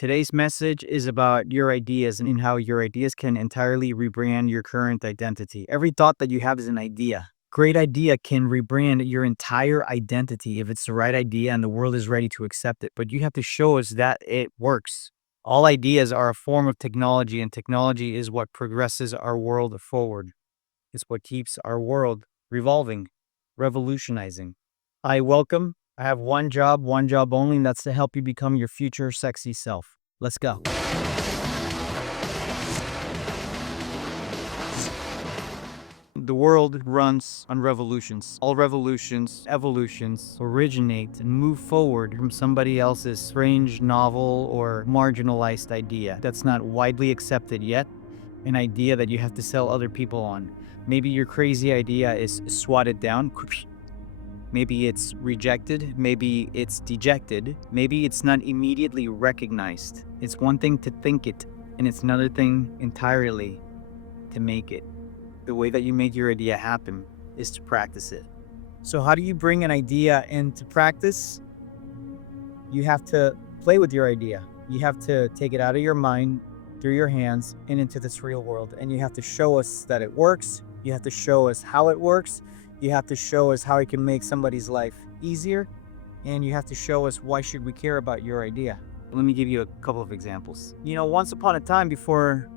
Today's message is about your ideas and how your ideas can entirely rebrand your current identity. Every thought that you have is an idea. Great idea can rebrand your entire identity if it's the right idea and the world is ready to accept it. But you have to show us that it works. All ideas are a form of technology, and technology is what progresses our world forward. It's what keeps our world revolving, revolutionizing. I have one job only, and that's to help you become your future sexy self. Let's go. The world runs on revolutions. All revolutions, evolutions, originate and move forward from somebody else's strange, novel, or marginalized idea that's not widely accepted yet, an idea that you have to sell other people on. Maybe your crazy idea is swatted down. Maybe it's rejected. Maybe it's dejected. Maybe it's not immediately recognized. It's one thing to think it, and it's another thing entirely to make it. The way that you make your idea happen is to practice it. So, how do you bring an idea into practice? You have to play with your idea. You have to take it out of your mind, through your hands, and into this real world. And you have to show us that it works. You have to show us how it works. You have to show us how it can make somebody's life easier. And you have to show us why should we care about your idea. Let me give you a couple of examples. Once upon a time, before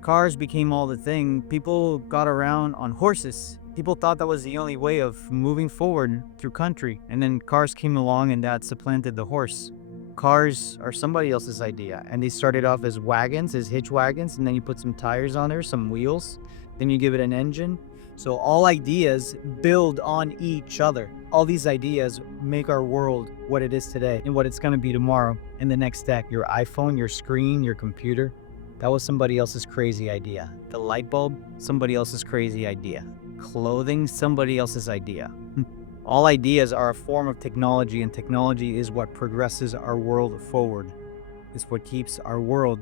cars became all the thing, people got around on horses. People thought that was the only way of moving forward through country. And then cars came along and that supplanted the horse. Cars are somebody else's idea. And they started off as wagons, as hitch wagons. And then you put some tires on there, some wheels. Then you give it an engine. So all ideas build on each other. All these ideas make our world what it is today and what it's going to be tomorrow and the next step. Your iPhone, your screen, your computer. That was somebody else's crazy idea. The light bulb, somebody else's crazy idea. Clothing, somebody else's idea. All ideas are a form of technology, and technology is what progresses our world forward. It's what keeps our world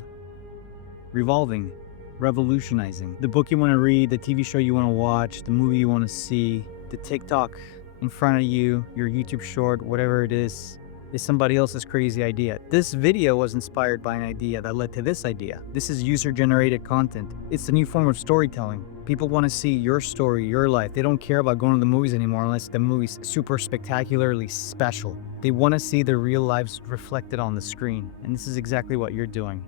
revolving, revolutionizing. The book you want to read, the TV show you want to watch, the movie you want to see, the TikTok in front of you, your YouTube short, whatever it is somebody else's crazy idea. This video was inspired by an idea that led to this idea. This is user-generated content. It's a new form of storytelling. People want to see your story, your life. They don't care about going to the movies anymore unless the movie's super spectacularly special. They want to see their real lives reflected on the screen. And this is exactly what you're doing.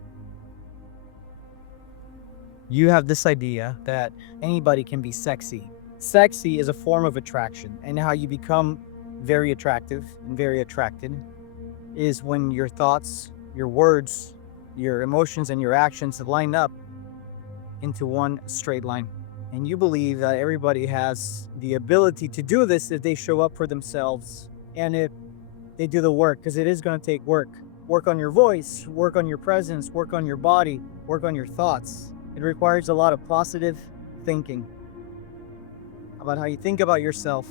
You have this idea that anybody can be sexy. Sexy is a form of attraction, and how you become very attractive and very attracted is when your thoughts, your words, your emotions, and your actions line up into one straight line. And you believe that everybody has the ability to do this if they show up for themselves and if they do the work, because it is going to take work. Work on your voice, work on your presence, work on your body, work on your thoughts. It requires a lot of positive thinking about how you think about yourself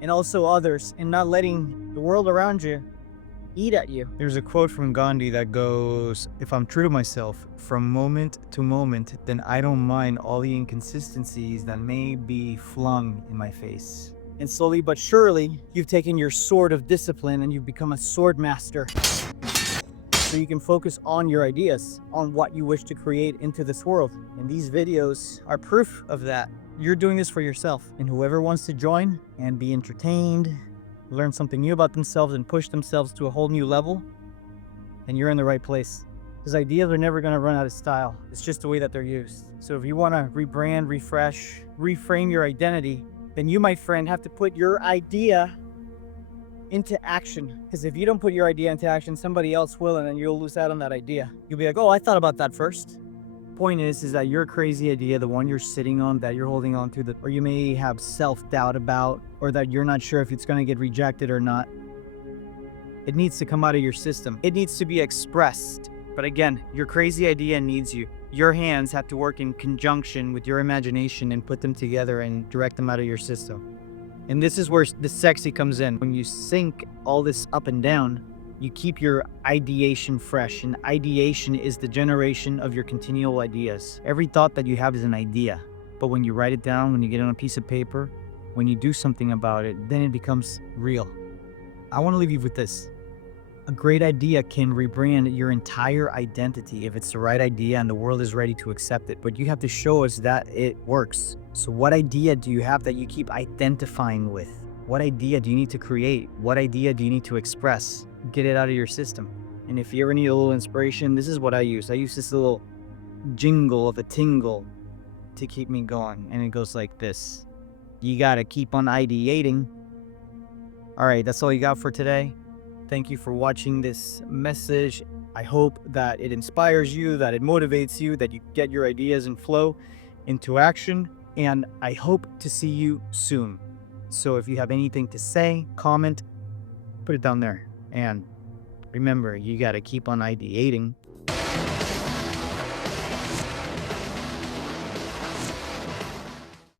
and also others, and not letting the world around you eat at you. There's a quote from Gandhi that goes, "If I'm true to myself from moment to moment, then I don't mind all the inconsistencies that may be flung in my face." And slowly but surely, you've taken your sword of discipline and you've become a sword master. So you can focus on your ideas, on what you wish to create into this world. And these videos are proof of that. You're doing this for yourself. And whoever wants to join and be entertained, learn something new about themselves, and push themselves to a whole new level, then you're in the right place. Because ideas are never going to run out of style. It's just the way that they're used. So if you want to rebrand, refresh, reframe your identity, then you, my friend, have to put your idea into action. Because if you don't put your idea into action, somebody else will, and then you'll lose out on that idea. You'll be like, oh, I thought about that first. Point is that your crazy idea, the one you're sitting on, that you're holding on to, that, or you may have self-doubt about, or that you're not sure if it's going to get rejected or not, it needs to come out of your system. It needs to be expressed. But again, your crazy idea needs you. Your hands have to work in conjunction with your imagination and put them together and direct them out of your system. And this is where the sexy comes in. When you sync all this up and down, you keep your ideation fresh, and ideation is the generation of your continual ideas. Every thought that you have is an idea, but when you write it down, when you get it on a piece of paper, when you do something about it, then it becomes real. I want to leave you with this. A great idea can rebrand your entire identity if it's the right idea and the world is ready to accept it. But you have to show us that it works. So, what idea do you have that you keep identifying with? What idea do you need to create? What idea do you need to express? Get it out of your system. And if you ever need a little inspiration, this is what I use. I use this little jingle of a tingle to keep me going. And it goes like this: you got to keep on ideating. All right, that's all you got for today. Thank you for watching this message. I hope that it inspires you, that it motivates you, that you get your ideas and flow into action. And I hope to see you soon. So if you have anything to say, comment, put it down there. And remember, you got to keep on ideating.